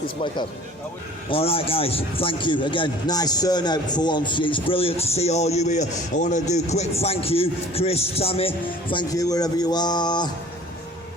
It's my card. All right, guys, thank you again. Nice turnout for once. It's brilliant to see all you here. I want to do a quick thank you, Chris, Tammy. Thank you wherever you are.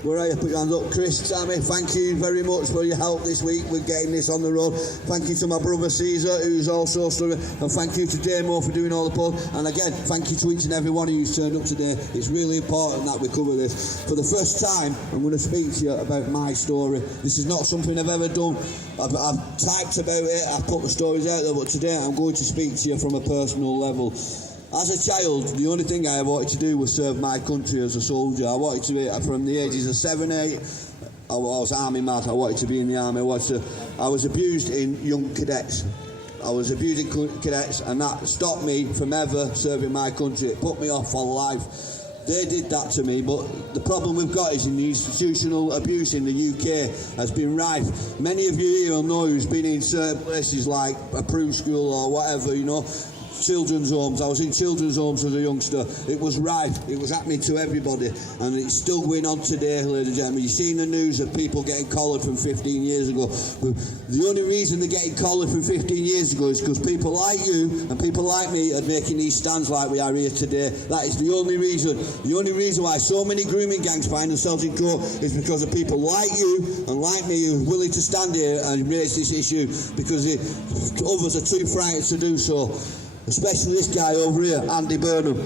Where are you? Put your hands up. Chris, Tammy, thank you very much for your help this week with getting this on the road. Thank you to my brother Caesar, who's also struggling, and thank you to Damo for doing all the polls. And again, thank you to each and every one of you who's turned up today. It's really important that we cover this. For the first time, I'm going to speak to you about my story. This is not something I've ever done. I've typed about it, I've put the stories out there, but today I'm going to speak to you from a personal level. As a child, the only thing I wanted to do was serve my country as a soldier. I wanted to be, from the ages of 7, 8, I was army mad. I wanted to be in the army. I was abused in young cadets. I was abusing cadets, and that stopped me from ever serving my country. It put me off for life. They did that to me, but the problem we've got is in the institutional abuse in the UK has been rife. Many of you here will know who's been in certain places like a prune school or whatever, you know, children's homes. I was in children's homes as a youngster. It was rife. It was happening to everybody, and it's still going on today, ladies and gentlemen. You've seen the news of people getting collared from 15 years ago. The only reason they're getting collared from 15 years ago is because people like you and people like me are making these stands like we are here today. That is the only reason. The only reason why so many grooming gangs find themselves in court is because of people like you and like me who are willing to stand here and raise this issue, because others are too frightened to do so. Especially this guy over here, Andy Burnham.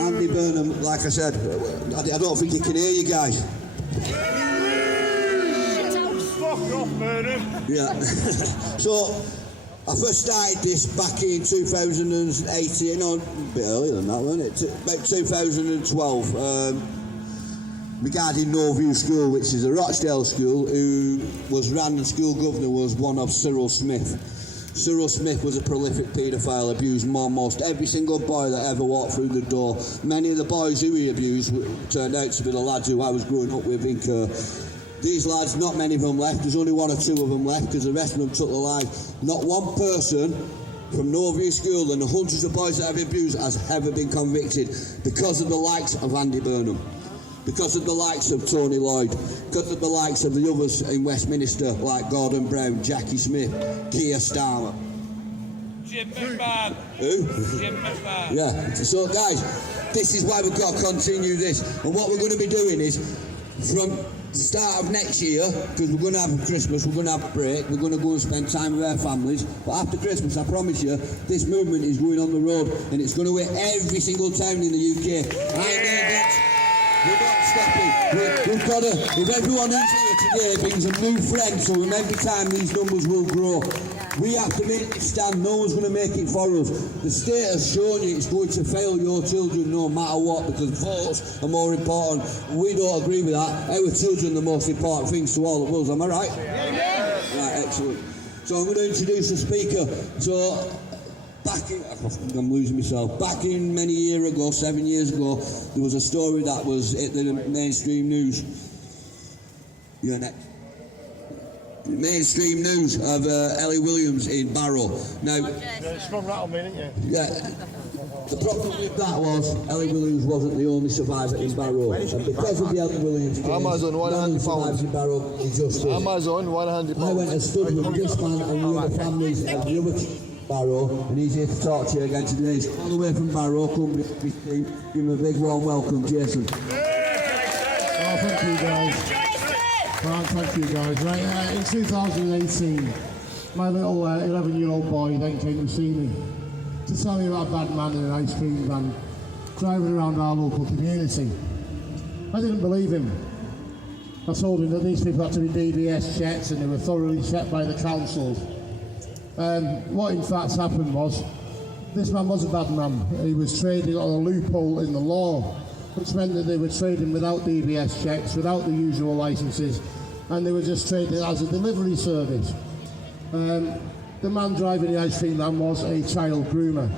Andy Burnham, like I said, I don't think you can hear you guys. Fuck off, Burnham. Yeah. So, I first started this back in 2018, no, a bit earlier than that, wasn't it? About 2012. Regarding Norview School, which is a Rochdale school, who was ran, the school governor was one of Cyril Smith. Cyril Smith was a prolific paedophile, abused almost every single boy that ever walked through the door. Many of the boys who he abused turned out to be the lads who I was growing up with in Kerr. These lads, not many of them left. There's only 1 or 2 of them left, because the rest of them took their life. Not one person from Norview School and the hundreds of boys that have abused has ever been convicted, because of the likes of Andy Burnham, because of the likes of Tony Lloyd, because of the likes of the others in Westminster like Gordon Brown, Jackie Smith, Keir Starmer. Jim McMahon. Who? Jim McMahon. Yeah. So guys, this is why we've got to continue this. And what we're going to be doing is, from the start of next year, because we're going to have Christmas, we're going to have a break, we're going to go and spend time with our families, but after Christmas, I promise you, this movement is going on the road, and it's going to hit every single town in the UK. We're not stopping. We've got to, if everyone who's here today brings a new friend, so every time these numbers will grow, we have to make it stand. No one's going to make it for us. The state has shown you it's going to fail your children no matter what, because votes are more important. We don't agree with that. Our children are the most important things to all of us. Am I right? Yeah. Right, excellent. So I'm going to introduce the speaker. So, I'm losing myself. Back in many years ago, 7 years ago, there was a story that was at the mainstream news. You're next. Mainstream news of Ellie Williams in Barrow. Now, You sprung that on me, didn't you? yeah, the problem with that was Ellie Williams wasn't the only survivor in Barrow, and because of the Ellie Williams case, Amazon, £100 survivors in Barrow injustice. Amazon, £100. I went and stood with this man and the other families of the other Barrow, and he's here to talk to you again today. He's all the way from Barrow, Cumbria. Give him a big warm welcome, Jason. Oh, thank you guys. Right, thank you guys. Right, in 2018, my little 11-year-old boy then came to see me to tell me about a bad man in an ice cream van driving around our local community. I didn't believe him. I told him that these people had to be DBS checks and they were thoroughly checked by the councils. What in fact happened was, this man was a bad man. He was trading on a loophole in the law, which meant that they were trading without DBS checks, without the usual licences, and they were just trading as a delivery service. The man driving the ice cream van was a child groomer.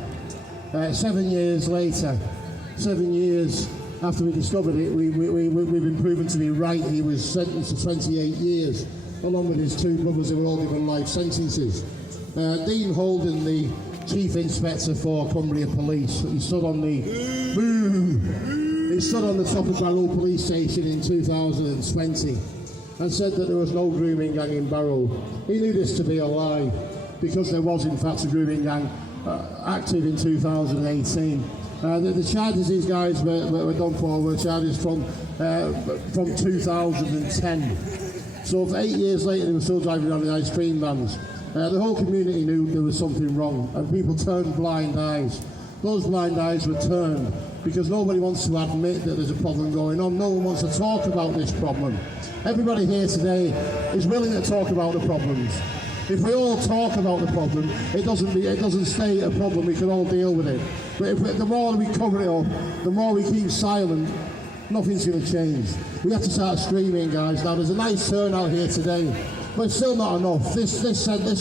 7 years later, 7 years after we discovered it, we've been proven to be right. He was sentenced to 28 years, along with his 2 brothers who were all given life sentences. Dean Holden, the Chief Inspector for Cumbria Police, he stood on the top of Barrow Police Station in 2020, and said that there was no grooming gang in Barrow. He knew this to be a lie, because there was in fact a grooming gang active in 2018. The charges these guys were done for were charges from 2010. So for 8 years later they were still driving around in ice cream vans. The whole community knew there was something wrong, and people turned blind eyes. Those blind eyes were turned because nobody wants to admit that there's a problem going on. No one wants to talk about this problem. Everybody here today is willing to talk about the problems. If we all talk about the problem, it doesn't stay a problem. We can all deal with it. But the more we cover it up, the more we keep silent, nothing's going to change. We have to start screaming, guys. Now, there's a nice turnout here today, but it's still not enough. This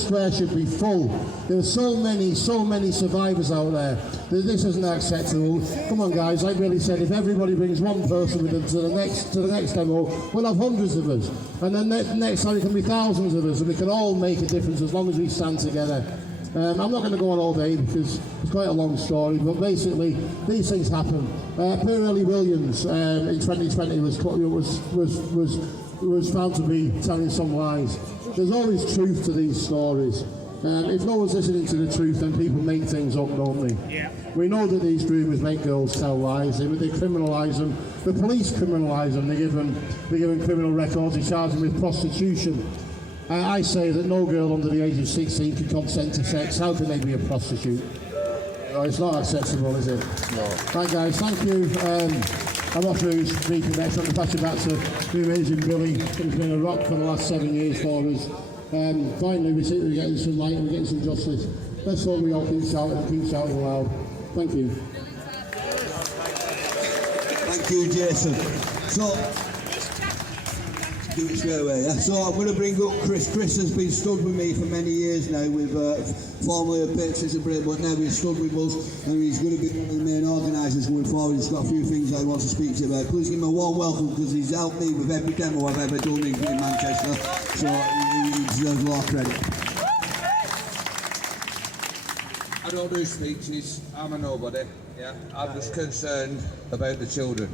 square should be full. There are so many survivors out there. This isn't acceptable. Come on, guys. Like Billy said, if everybody brings one person with them to the next demo, we'll have hundreds of us, and then next time it can be thousands of us, and we can all make a difference as long as we stand together. I'm not going to go on all day because it's quite a long story, but basically these things happen. Pirelli Williams in 2020 was found to be telling some lies. There's always truth to these stories. If no one's listening to the truth, then people make things up, don't they? Yeah. We know that these groomers make girls tell lies. They criminalise them. The police criminalise them. They give them criminal records. They charge them with prostitution. I say that no girl under the age of 16 can consent to sex. How can they be a prostitute? No, it's not acceptable, is it? No. Right, guys, thank you. I'm off to speaking next. I'm going to pass it back to the amazing Billy, who's been a rock for the last 7 years for us. Finally, we see we're getting some light and we're getting some justice. Let's hope we all keep shouting loud. Thank you. Thank you, Jason. So, do it straight away, yeah? So I'm going to bring up Chris. Chris has been stood with me for many years now. We've formerly a Patriots of Britain, but now he's stood with us, and he's going to be one of the main organisers going forward. He's got a few things I want to speak to you about. Please give him a warm welcome, because he's helped me with every demo I've ever done in Manchester, so he deserves a lot of credit. I don't do speeches, I'm a nobody, yeah? I'm just concerned about the children.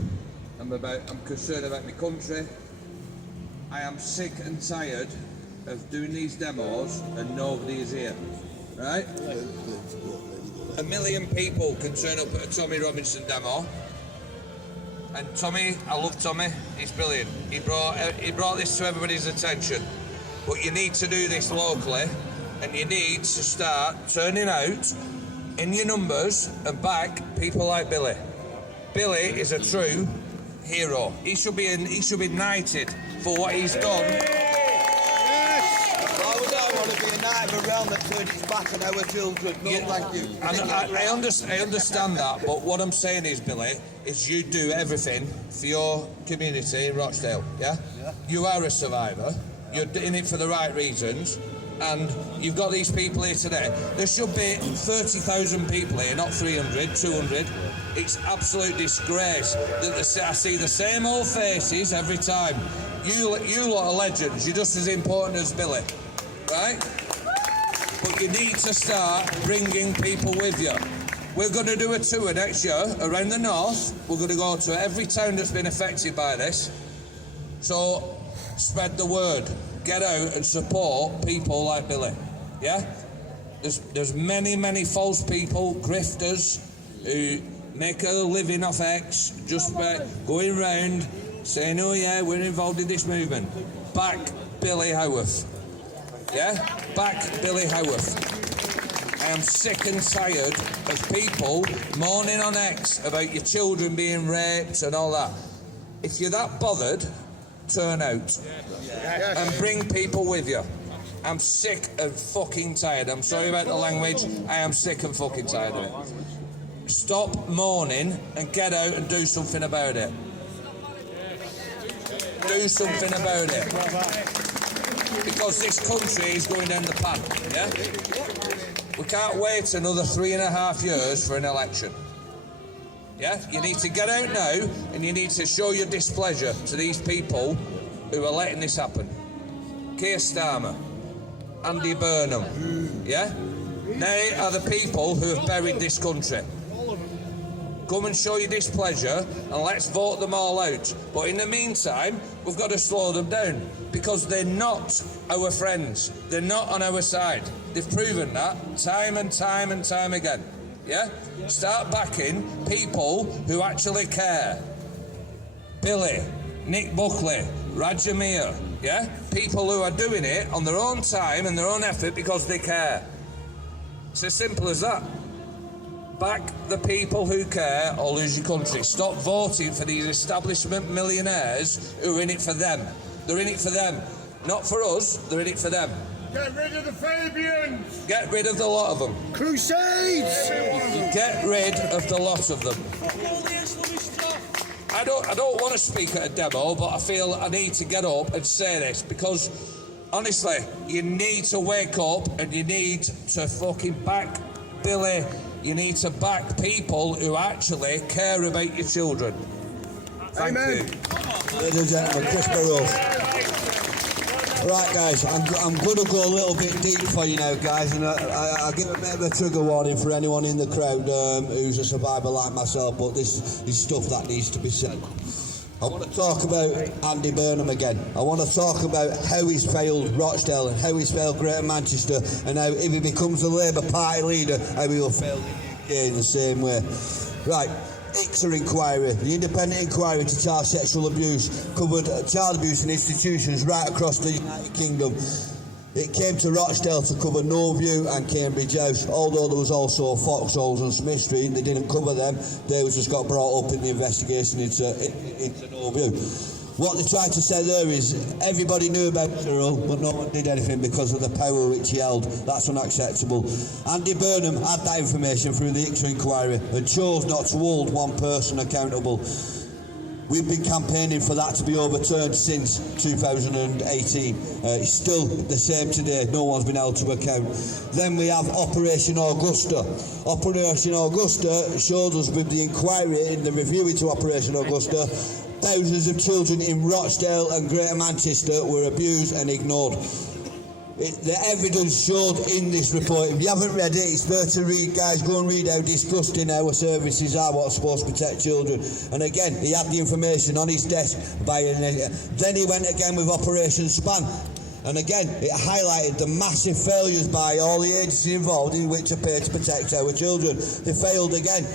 I'm concerned about my country. I am sick and tired of doing these demos and nobody is here, right? 1 million people can turn up at a Tommy Robinson demo, and Tommy, I love Tommy, he's brilliant. He brought this to everybody's attention, but you need to do this locally, and you need to start turning out in your numbers and back people like Billy. Billy is a true hero. He should be knighted for what he's done. Why would I want to be a knight of a realm that turned its back on our children? No, thank you. I understand that, but what I'm saying is, Billy, is you do everything for your community in Rochdale, yeah? You are a survivor. You're in it for the right reasons. And you've got these people here today. There should be 30,000 people here, not 300, 200. It's absolute disgrace that I see the same old faces every time. You lot are legends. You're just as important as Billy, right? But you need to start bringing people with you. We're going to do a tour next year around the north. We're going to go to every town that's been affected by this. So spread the word. Get out and support people like Billy, yeah? There's many false people, grifters, who make a living off X just by going round saying, oh yeah, we're involved in this movement. Back Billy Howarth, yeah? Back Billy Howarth. I am sick and tired of people moaning on X about your children being raped and all that. If you're that bothered, turn out and bring people with you. I'm sick and fucking tired. I'm sorry about the language. I am sick and fucking tired of it. Stop moaning and get out and do something about it. Do something about it. Because this country is going down the pan, yeah? We can't wait another 3.5 years for an election. Yeah, you need to get out now and you need to show your displeasure to these people who are letting this happen. Keir Starmer, Andy Burnham, yeah? They are the people who have buried this country. come and show your displeasure and let's vote them all out. But in the meantime, we've got to slow them down because they're not our friends. They're not on our side. They've proven that time and time and time again. Yeah? Start backing people who actually care. Billy, Nick Buckley, Roger Meir, yeah? People who are doing it on their own time and their own effort because they care. It's as simple as that. Back the people who care or lose your country. Stop voting for these establishment millionaires who are in it for them. They're in it for them. Not for us, they're in it for them. Get rid of the Fabians! Get rid of the lot of them. Crusades! Get rid of the lot of them. I don't want to speak at a demo, but I feel I need to get up and say this because honestly, you need to wake up and you need to fucking back Billy. You need to back people who actually care about your children. Thank you. Ladies and gentlemen, Chris Burrows. Right, guys, I'm going to go a little bit deep for you now, guys, and I give a bit of a trigger warning for anyone in the crowd who's a survivor like myself, but this is stuff that needs to be said. I want to talk about Andy Burnham again. I want to talk about how he's failed Rochdale and how he's failed Greater Manchester and how if he becomes the Labour Party leader, how he will fail the UK in the same way. Right, ICSA inquiry, the independent inquiry into child sexual abuse, covered child abuse in institutions right across the United Kingdom. It came to Rochdale to cover Norview and Cambridge House, although there was also Foxholes and Smith Street. They didn't cover them, they just got brought up in the investigation into Norview. What they tried to say there is everybody knew about Cyril, but no one did anything because of the power which he held. That's unacceptable. Andy Burnham had that information through the ICSA inquiry and chose not to hold one person accountable. We've been campaigning for that to be overturned since 2018. It's still the same today. No one's been held to account. Then we have Operation Augusta. Operation Augusta showed us with the inquiry in the review into Operation Augusta, thousands of children in Rochdale and Greater Manchester were abused and ignored. The evidence showed in this report. If you haven't read it, it's there to read, guys. Go and read how disgusting our services are, what are supposed to protect children. And again, he had the information on his desk. Then he went again with Operation Span. And again, it highlighted the massive failures by all the agencies involved in which appear to protect our children. They failed again.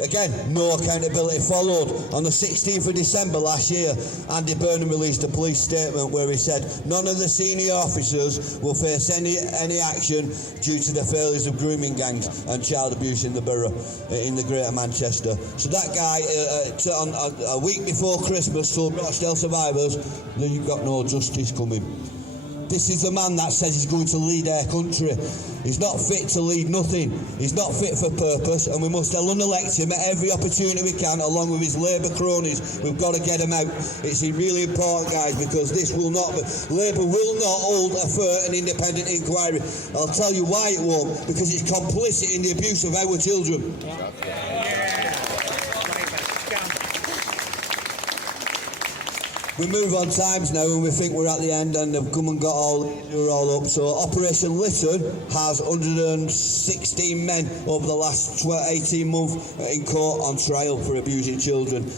Again, no accountability followed. On the 16th of December last year, Andy Burnham released a police statement where he said none of the senior officers will face any action due to the failures of grooming gangs and child abuse in the borough, in the Greater Manchester. So that guy, a week before Christmas, told Rochdale survivors that you've got no justice coming. This is the man that says he's going to lead our country. He's not fit to lead nothing. He's not fit for purpose, and we must unelect him at every opportunity we can, along with his Labour cronies. We've got to get him out. It's really important, guys, because this will not be, Labour will not hold a fair and independent inquiry. I'll tell you why it won't, because it's complicit in the abuse of our children. We move on times now and we think we're at the end and they've come and got we're all up. So Operation Lytton has 116 men over the last 18 months in court on trial for abusing children.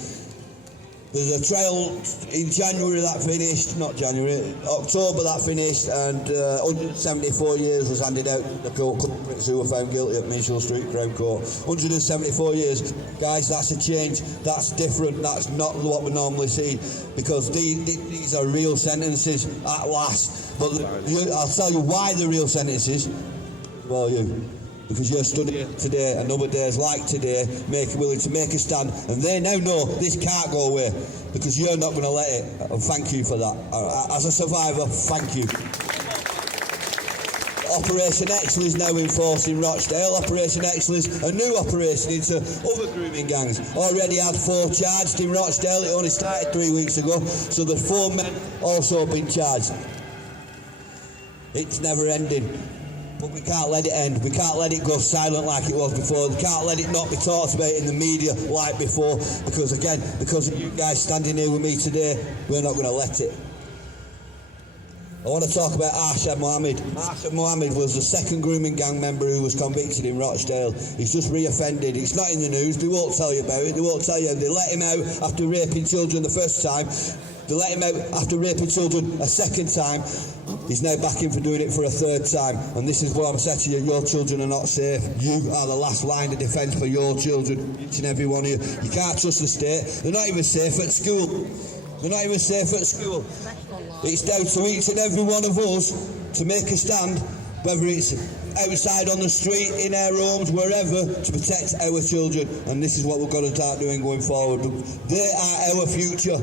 There's a trial in January that finished, October that finished, and 174 years was handed out to the court culprits who were found guilty at Mitchell Street Crown Court. 174 years. Guys, that's a change, that's different, that's not what we normally see, because these are real sentences at last. But I'll tell you why they're real sentences. Well, because you're studying today and other days like today, willing to make a stand, and they now know this can't go away because you're not going to let it. And thank you for that. As a survivor, thank you. Operation Excel is now in force in Rochdale. Operation Excel is a new operation into other grooming gangs. Already had 4 charged in Rochdale. It only started 3 weeks ago, so there's 4 men also been charged. It's never ending. But we can't let it end. We can't let it go silent like it was before. We can't let it not be talked about in the media like before. Because again, because of you guys standing here with me today, we're not going to let it. I want to talk about Arshad Mohammed. Arshad Mohammed was the second grooming gang member who was convicted in Rochdale. He's just re-offended. It's not in the news. They won't tell you about it. They won't tell you. They let him out after raping children the first time. They let him out after raping children a second time. He's now back in for doing it for a third time. And this is what I'm saying to you. Your children are not safe. You are the last line of defence for your children. Each and every one of you. You can't trust the state. They're not even safe at school. They're not even safe at school. It's down to each and every one of us to make a stand, whether it's outside on the street, in our homes, wherever, to protect our children. And this is what we've got to start doing going forward. They are our future.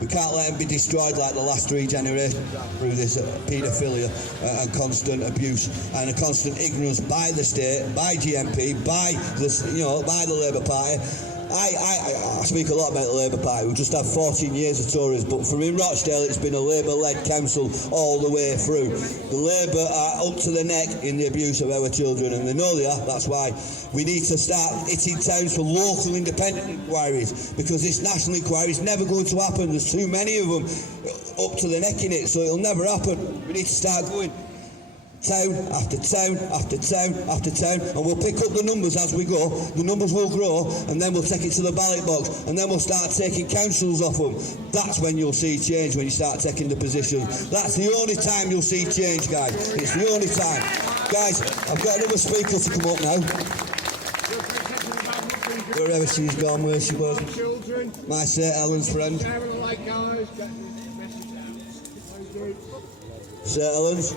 We can't let them be destroyed like the last three generations through this paedophilia and constant abuse and a constant ignorance by the state, by GMP, by the Labour Party. I speak a lot about the Labour Party. We've just had 14 years of Tories, but for in Rochdale it's been a Labour-led council all the way through. The Labour are up to the neck in the abuse of our children, and they know they are. That's why we need to start hitting towns for local independent inquiries, because this national inquiry is never going to happen. There's too many of them up to the neck in it, so it'll never happen. We need to start going town after town after town after town, and we'll pick up the numbers as we go. The numbers will grow, and then we'll take it to the ballot box, and then we'll start taking councils off them. That's when you'll see change, when you start taking the positions. That's the only time you'll see change, guys. It's the only time. Guys, I've got another speaker to come up now. Wherever she's gone, where she was. My St. Helens friend. St. Helens.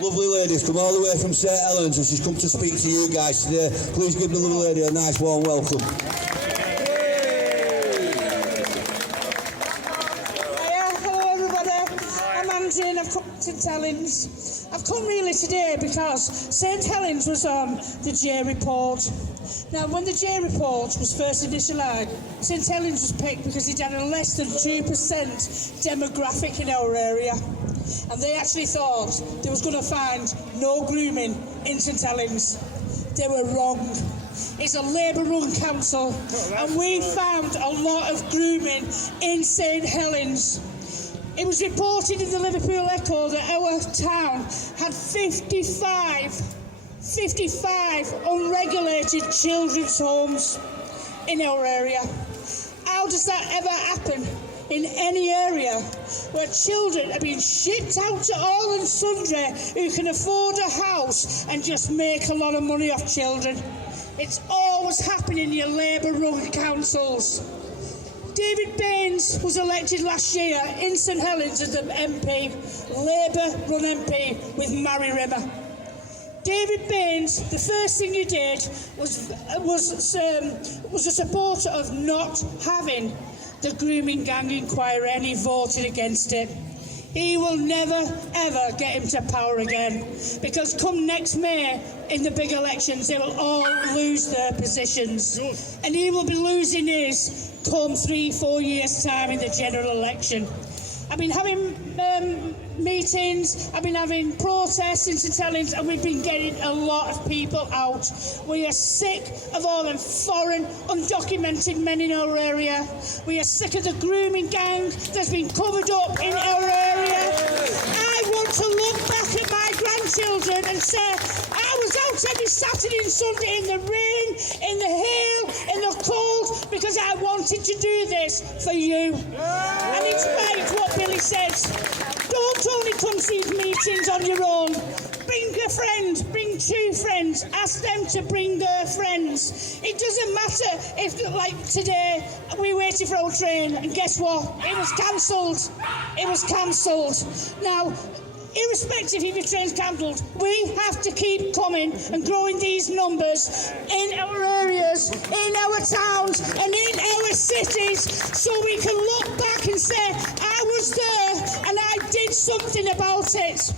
Lovely ladies come all the way from St. Helens, and she's come to speak to you guys today. Please give the lovely lady a nice warm welcome. Hello everybody, I'm Angie and I've come to St. Helens. I've come really today because St. Helens was on the J report. Now when the J report was first initialised, St. Helens was picked because it had a less than 2% demographic in our area. And they actually thought they was going to find no grooming in St. Helens. They were wrong. It's a Labour-run council, and we found a lot of grooming in St. Helens. It was reported in the Liverpool Echo that our town had 55 unregulated children's homes in our area. How does that ever happen in any area where children are being shipped out to all and sundry who can afford a house and just make a lot of money off children? It's always happening in your Labour-run councils. David Baines was elected last year in St. Helens as an MP, Labour-run MP with Mary Rimmer. David Baines, the first thing he did was a supporter of not having the grooming gang inquiry, and he voted against it. He will never ever get him to power again, because come next May in the big elections they will all lose their positions, and he will be losing his come 3-4 years time in the general election. I've been having meetings, I've been having protests in St. Helens, and we've been getting a lot of people out. We are sick of all them foreign, undocumented men in our area. We are sick of the grooming gang that's been covered up in our area. I want to look back at my grandchildren and say, I was out every Saturday and Sunday in the rain, in the hail, in the cold, because I wanted to do this for you. And it's right what Billy says. Don't only come to these meetings on your own. Bring a friend, bring 2 friends, ask them to bring their friends. It doesn't matter if, like today, we waited for our train, and guess what? It was cancelled. It was cancelled. Now, irrespective if your train's cancelled, we have to keep coming and growing these numbers in our areas, in our towns and in our cities, so we can look back and say, I was there and I did something about it.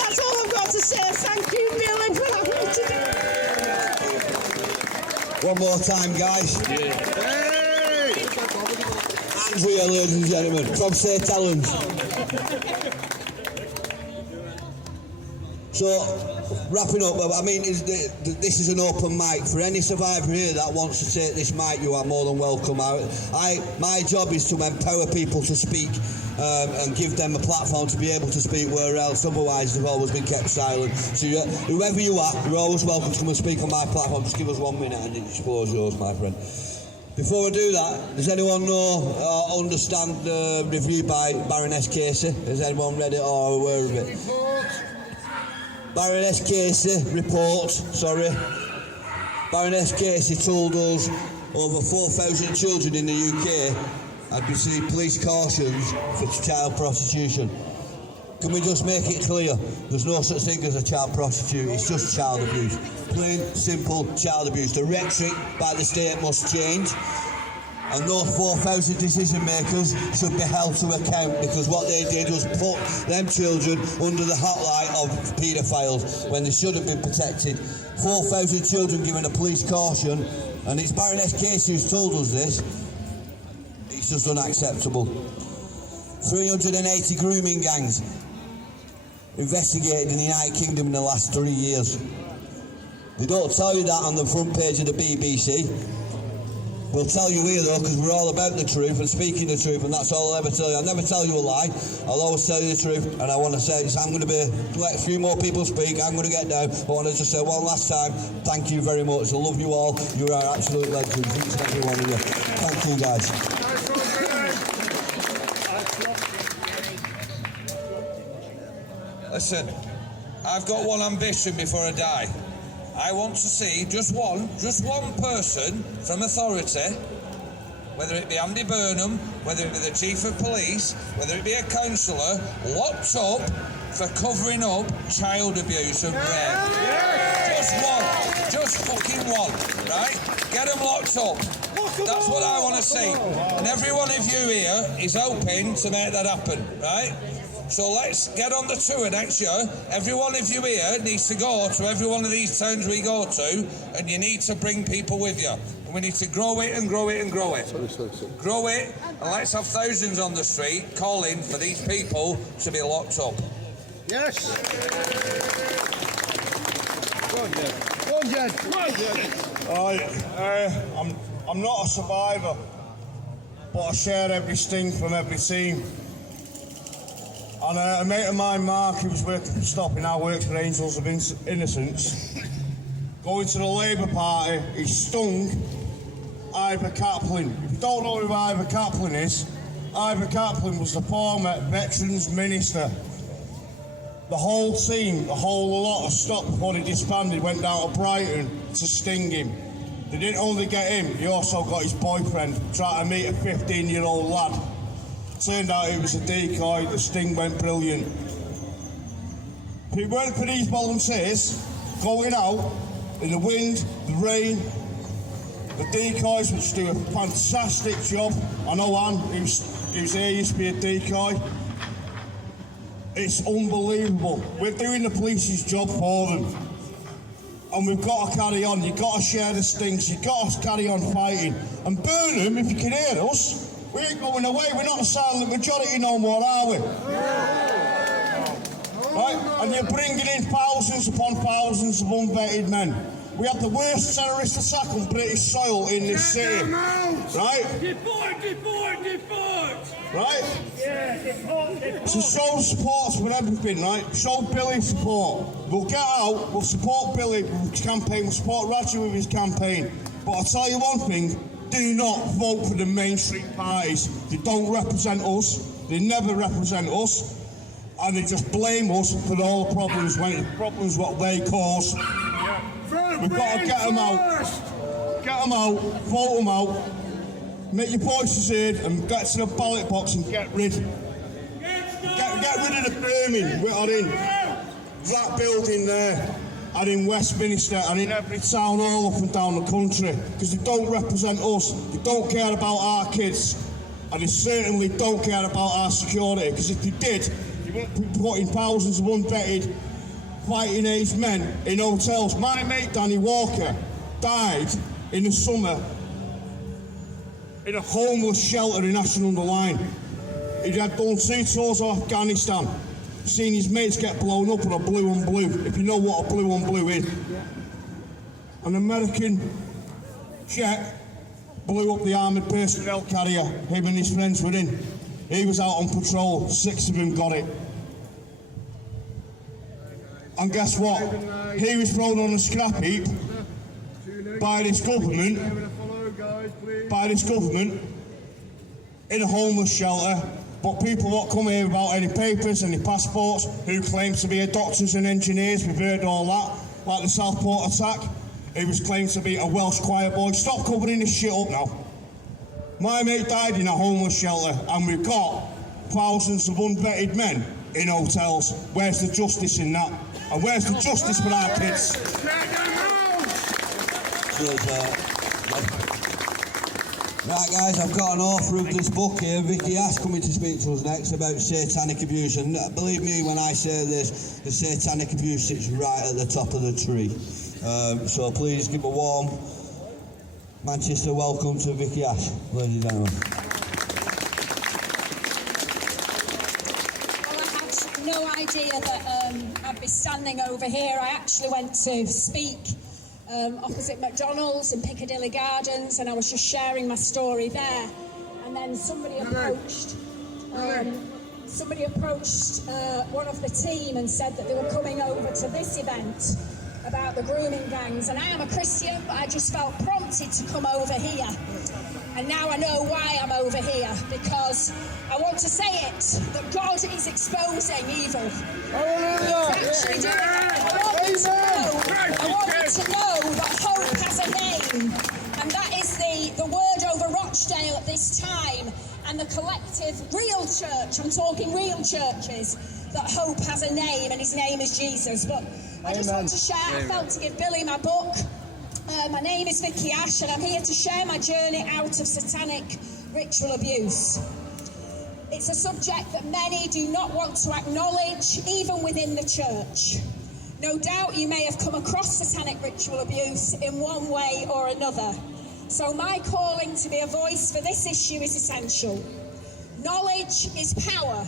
That's all I've got to say. Thank you, Billy, for having me today. One more time, guys. Andrea, ladies and gentlemen, from St. Helens. So, wrapping up, I mean, this is an open mic. For any survivor here that wants to take this mic, you are more than welcome. My job is to empower people to speak and give them a platform to be able to speak where else otherwise they've always been kept silent. So whoever you are, you're always welcome to come and speak on my platform. Just give us 1 minute and it's yours, my friend. Before I do that, does anyone know or understand the review by Baroness Casey? Has anyone read it or aware of it? Baroness Casey report, sorry. Baroness Casey told us over 4,000 children in the UK had received police cautions for child prostitution. Can we just make it clear? There's no such thing as a child prostitute, it's just child abuse. Plain, simple child abuse. The rhetoric by the state must change. And those 4,000 decision makers should be held to account, because what they did was put them children under the hot light of paedophiles when they should have been protected. 4,000 children given a police caution, and it's Baroness Casey who's told us this. It's just unacceptable. 380 grooming gangs investigated in the United Kingdom in the last 3 years. They don't tell you that on the front page of the BBC. We'll tell you here though, because we're all about the truth and speaking the truth, and that's all I'll ever tell you. I'll never tell you a lie. I'll always tell you the truth, and I want to say this. I'm going to let a few more people speak. I'm going to get down, but I want to just say one last time, thank you very much. I love you all. You are absolute legends, each and every one of you. Thank you, guys. Listen, I've got one ambition before I die. I want to see just one person from authority, whether it be Andy Burnham, whether it be the Chief of Police, whether it be a councillor, locked up for covering up child abuse and rape. Just one. Just fucking one, right? Get them locked up. That's what I want to see. And every one of you here is hoping to make that happen, right? So let's get on the tour next year. Every one of you here needs to go to every one of these towns we go to, and you need to bring people with you. And we need to grow it and grow it and grow it. Grow it, and let's have thousands on the street calling for these people to be locked up. Yes. Go on, Jed. Go on, Jed. Go on, Jed. I'm not a survivor, but I share every sting from every team. And a mate of mine, Mark, who was working for Stop, now works for Angels of Innocence, going to the Labour Party, he stung Ivor Kaplan. If you don't know who Ivor Kaplan is, Ivor Kaplan was the former Veterans Minister. The whole team, the whole lot of Stop before they disbanded, went down to Brighton to sting him. They didn't only get him, he also got his boyfriend, trying to meet a 15-year-old lad. Turned out it was a decoy, the sting went brilliant. If it weren't for these volunteers going out in the wind, the rain, the decoys which do a fantastic job. I know Anne, who's here, used to be a decoy. It's unbelievable. We're doing the police's job for them. And we've got to carry on. You've got to share the stings. You've got to carry on fighting. And Burnham, if you can hear us, we ain't going away. We're not a silent majority no more, are we? Right? And you're bringing in thousands upon thousands of unvetted men. We had the worst terrorist attack on British soil in this city. Right? Deport! Right? Yeah, so show support for everything, right? Show Billy support. We'll get out, we'll support Billy with his campaign, we'll support Roger with his campaign. But I'll tell you one thing, do not vote for the mainstream parties. They don't represent us, they never represent us, and they just blame us for all the problems when the problems what they cause. We've got to get them out. Get them out, vote them out, make your voices heard, and get to the ballot box and get rid of the vermin we are in that building there, and in Westminster, and in every town all up and down the country, because they don't represent us, they don't care about our kids, and they certainly don't care about our security, because if they did, they wouldn't be putting thousands of unvetted fighting age men in hotels. My mate Danny Walker died in the summer in a homeless shelter in Ashton-under-Lyne. He had done 2 tours of Afghanistan. seen his mates get blown up on a blue on blue, if you know what a blue on blue is. An American jet blew up the armoured personnel carrier him and his friends were in. He was out on patrol, 6 of them got it. And guess what? He was thrown on a scrap heap by this government, in a homeless shelter, but people that come here without any papers, any passports, who claim to be doctors and engineers, we've heard all that, like the Southport attack. He was claimed to be a Welsh choir boy. Stop covering this shit up now. My mate died in a homeless shelter, and we've got thousands of unvetted men in hotels. Where's the justice in that? And where's the justice for our kids? Right guys, I've got an author of this book here, Vicky Ash, coming to speak to us next about satanic abuse, and believe me when I say this, the satanic abuse sits right at the top of the tree. So please give a warm Manchester welcome to Vicky Ash, ladies and gentlemen. Well, I had no idea that I'd be standing over here. I actually went to speak opposite McDonald's in Piccadilly Gardens, and I was just sharing my story there. And then somebody approached one of the team and said that they were coming over to this event about the grooming gangs. And I am a Christian, but I just felt prompted to come over here. And now I know why I'm over here, because I want to say it, that God is exposing evil. He's actually doing that. I want you to know that hope has a name, and that is the word over Rochdale at this time, and the collective real church, I'm talking real churches, that hope has a name, and his name is Jesus. But I just want to share, I felt to give Billy my book. My name is Vicky Ash, and I'm here to share my journey out of satanic ritual abuse. It's a subject that many do not want to acknowledge, even within the church. No doubt you may have come across satanic ritual abuse in one way or another. So my calling to be a voice for this issue is essential. Knowledge is power,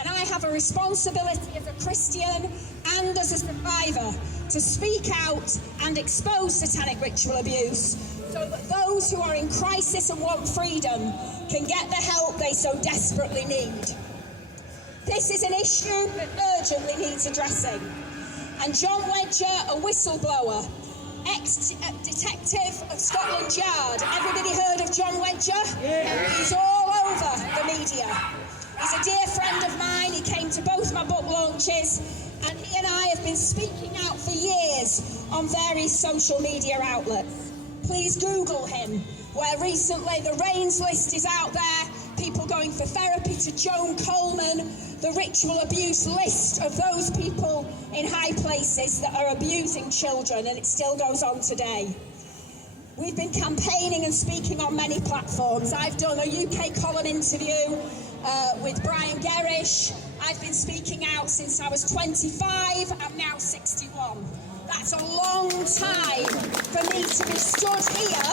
and I have a responsibility as a Christian and as a survivor to speak out and expose satanic ritual abuse so that those who are in crisis and want freedom can get the help they so desperately need. This is an issue that urgently needs addressing. And John Ledger, a whistleblower, ex-detective of Scotland Yard. Everybody heard of John Ledger? Yeah. He's all over the media. He's a dear friend of mine. He came to both my book launches, and he and I have been speaking out for years on various social media outlets. Please Google him, where recently the RAINS list is out there, people going for therapy to Joan Coleman, the ritual abuse list of those people in high places that are abusing children, and it still goes on today. We've been campaigning and speaking on many platforms. I've done a UK column interview with Brian Gerrish. I've been speaking out since I was 25. I'm now 61. That's a long time for me to be stood here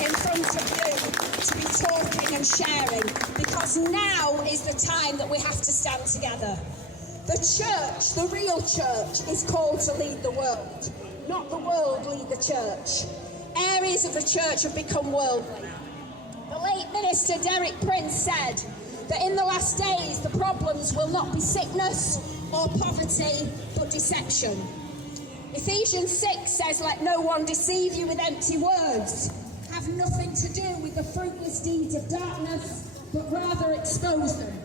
in front of you, to be talking and sharing, because now is the time that we have to stand together. The church, the real church, is called to lead the world, not the world lead the church. Areas of the church have become worldly. The late minister Derek Prince said that in the last days the problems will not be sickness or poverty, but deception. Ephesians 6 says, let no one deceive you with empty words. Have nothing to do with the fruitless deeds of darkness, but rather expose them.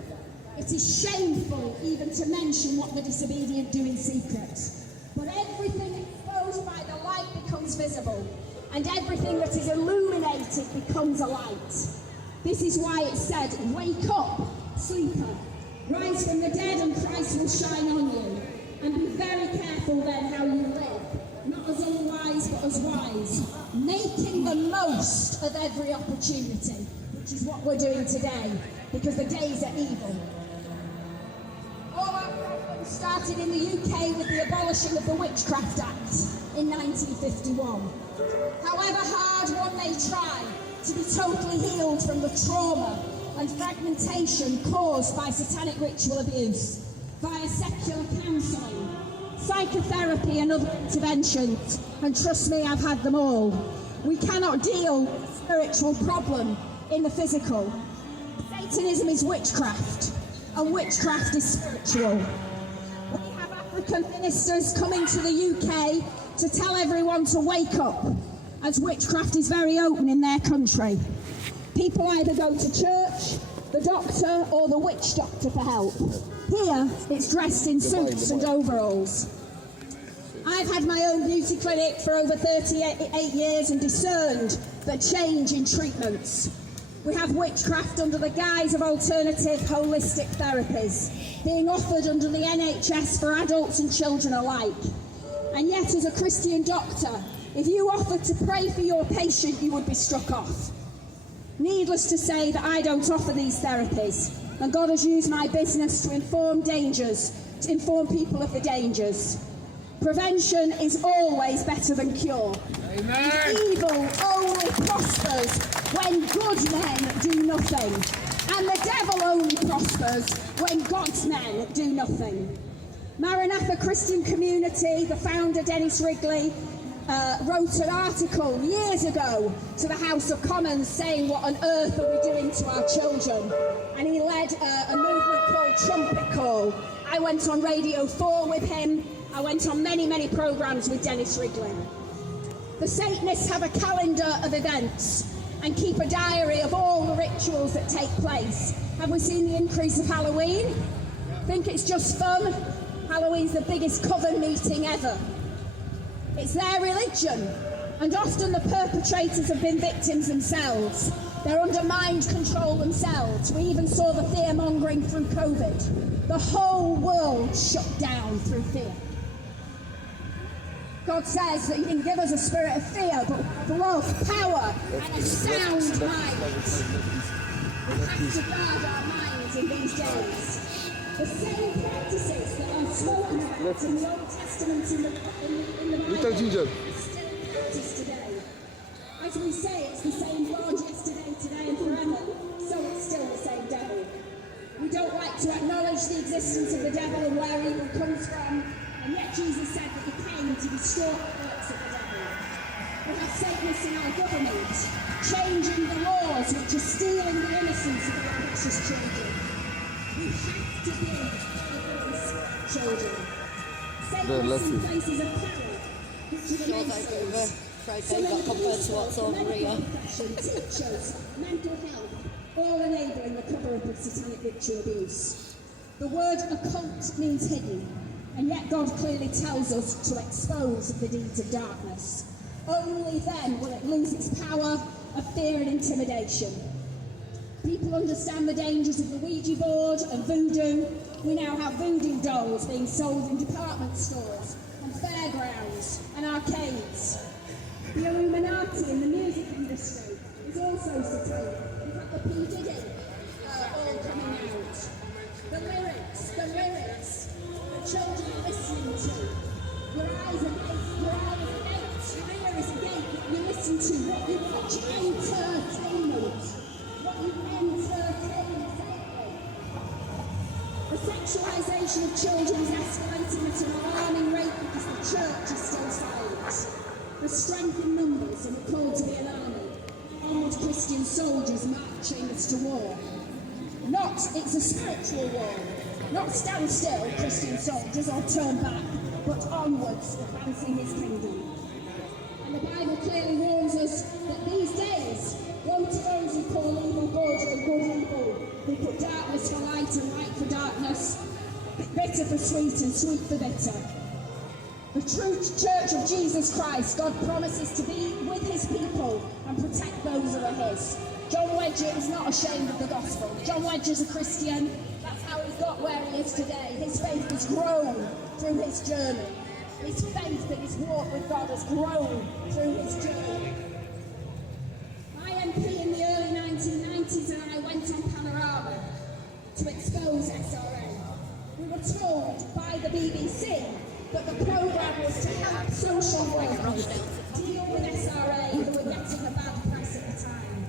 It is shameful even to mention what the disobedient do in secret. But everything exposed by the light becomes visible, and everything that is illuminated becomes a light. This is why it said, wake up, sleeper, rise from the dead and Christ will shine on you. And be very careful then how you live, not as unwise but as wise, making the most of every opportunity, which is what we're doing today, because the days are evil. All our problems started in the UK with the abolishing of the Witchcraft Act in 1951. However hard one may try to be totally healed from the trauma and fragmentation caused by satanic ritual abuse, via secular counselling, psychotherapy and other interventions, and trust me, I've had them all. We cannot deal with a spiritual problem in the physical. Satanism is witchcraft, and witchcraft is spiritual. We have African ministers coming to the UK to tell everyone to wake up, as witchcraft is very open in their country. People either go to church, the doctor, or the witch doctor for help. Here, it's dressed in suits and overalls. I've had my own beauty clinic for over 38 years and discerned the change in treatments. We have witchcraft under the guise of alternative holistic therapies being offered under the NHS for adults and children alike. And yet, as a Christian doctor, if you offered to pray for your patient, you would be struck off. Needless to say that I don't offer these therapies, and God has used my business to inform people of the dangers. Prevention is always better than cure. Amen. And evil only prospers when good men do nothing. And the devil only prospers when God's men do nothing. Maranatha Christian Community, the founder Dennis Wrigley, wrote an article years ago to the House of Commons saying what on earth are we doing to our children. And he led a movement called Trumpet Call. I went on Radio 4 with him. I went on many, many programmes with Dennis Wrigley. The Satanists have a calendar of events and keep a diary of all the rituals that take place. Have we seen the increase of Halloween? Think it's just fun? Halloween's the biggest coven meeting ever. It's their religion, and often the perpetrators have been victims themselves. They're under mind control themselves. We even saw the fear-mongering through COVID. The whole world shut down through fear. God says that he didn't give us a spirit of fear, but of love, power, and a sound mind. We have to guard our minds in these days. The same practices that are spoken about in the Old Testament in the Bible are still practiced today. As we say, it's the same God yesterday, today and forever, so it's still the same devil. We don't like to acknowledge the existence of the devil and where evil comes from, and yet Jesus said that he came to destroy the works of the devil. We have Satanists in our government, changing the laws which are stealing the innocence of our precious children. We have to give those children. Satanists in places of power, which are the naysayers. Compared to what's over here. Teachers, mental health, all enabling the cover-up of satanic ritual abuse. The word occult means hidden, and yet God clearly tells us to expose the deeds of darkness. Only then will it lose its power of fear and intimidation. People understand the dangers of the Ouija board and voodoo. We now have voodoo dolls being sold in department stores, on fairgrounds and arcades. The Illuminati in the music industry is also satanic. We've got the P. Diddy all coming out. The lyrics, the children are listening to. Your eyes are gate, your ear is a gate that you listen to, what you watch, entertainment. What you entertain, the sexualisation of children is escalating at an alarming rate because the church is still silent. The strength in numbers and we're called to be an army. Onward Christian soldiers marching us to war. It's a spiritual war. Not stand still, Christian soldiers, or turn back, but onwards, advancing his kingdom. And the Bible clearly warns us that these days, woe to those who call evil good and good evil, who put darkness for light and light for darkness, bitter for sweet and sweet for bitter. The true Church of Jesus Christ, God promises to be with his people and protect those who are his. John Wedger is not ashamed of the gospel. John Wedger's a Christian. That's how he got where he is today. His faith has grown through his journey. His faith and his walk with God has grown through his journey. My MP in the early 1990s and I went on Panorama to expose SRA. We were told by the BBC that the programme was to help social workers deal with SRA who were getting a bad press at the time.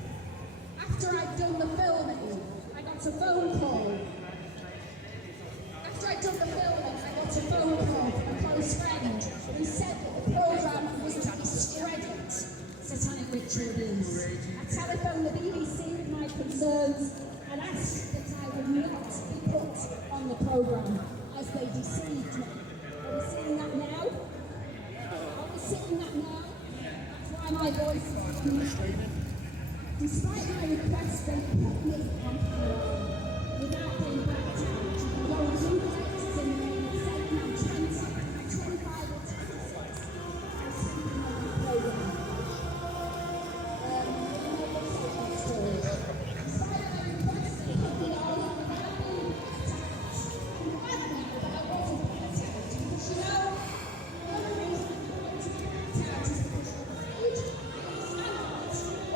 After I'd done the filming, I got a phone call. After I'd done the sexual abuse. I telephoned the BBC with my concerns and asked that I would not be put on the programme as they deceived me. Are we seeing that now? Are we seeing that now? That's why my voice is on the street. Despite my request, they put me on camera without being blacked out. You can go and Google it, it's in the name of 7 and 20, 25 or 26. I'm speaking on the programme. Despite my request, they put me on without being blacked out. I'm glad now that I wasn't blacked out, because you know, the only reason I'm going to be blacked out is because you're afraid,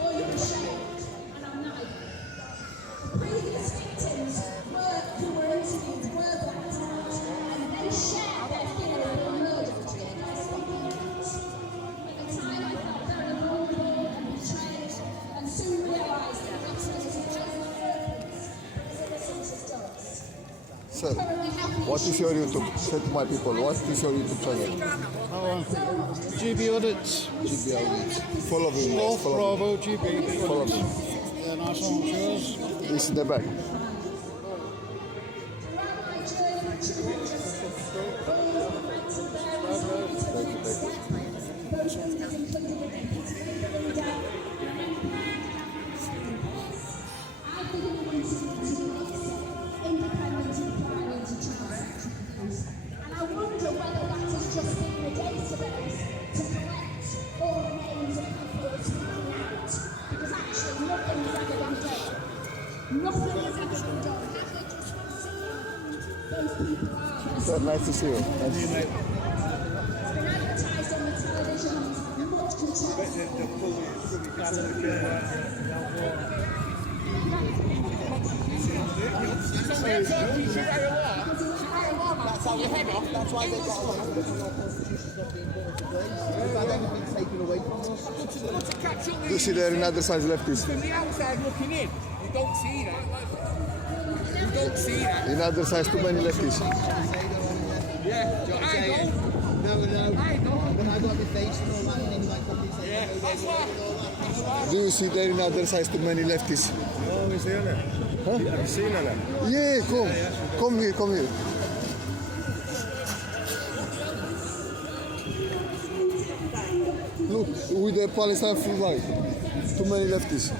or you're ashamed, and I'm neither. The previous victims who were interviewed were blacked out, and they shared their fear of being murdered by speaking out. At the time, I felt very vulnerable and betrayed, and soon realised that absence was my purpose, but as innocent as dogs. Sir, what is your YouTube? Say to my people, what is your YouTube channel? GB Audits. GB Audits. Follow me. Wolf Follow me. Bravo GB. Follow me. Nice one, cheers. This is the back. Throughout my journey to justice, all of the rights and barriers leading to the next step, those leaders included the deputy leader, I've been wanting to be independent inquiry into child sexual abuse, and I wonder whether that has just been the database to collect all the names of people who are speaking out, because actually nothing has ever been done. Nothing has ever been done. Have they just not seen those people are? Sir, nice to see you. Nice to see you. It's been advertised on the television and it's had much controversy. That's how you head off. That's why they've got a lot of constitutions not being put into place. We've had everything taken away from us. You see there in other side lefties. From the outside looking in, you don't see that. You don't see that. In other side too many lefties. Yeah, I don't. No. I don't. When I got my face and all that, and then like something Yeah, that's why. Do you see there in other side too many lefties? Oh, is there? Huh? Have you seen her? Yeah, come. Come here, come here. Look, with the Palestine flag. Too many lefties.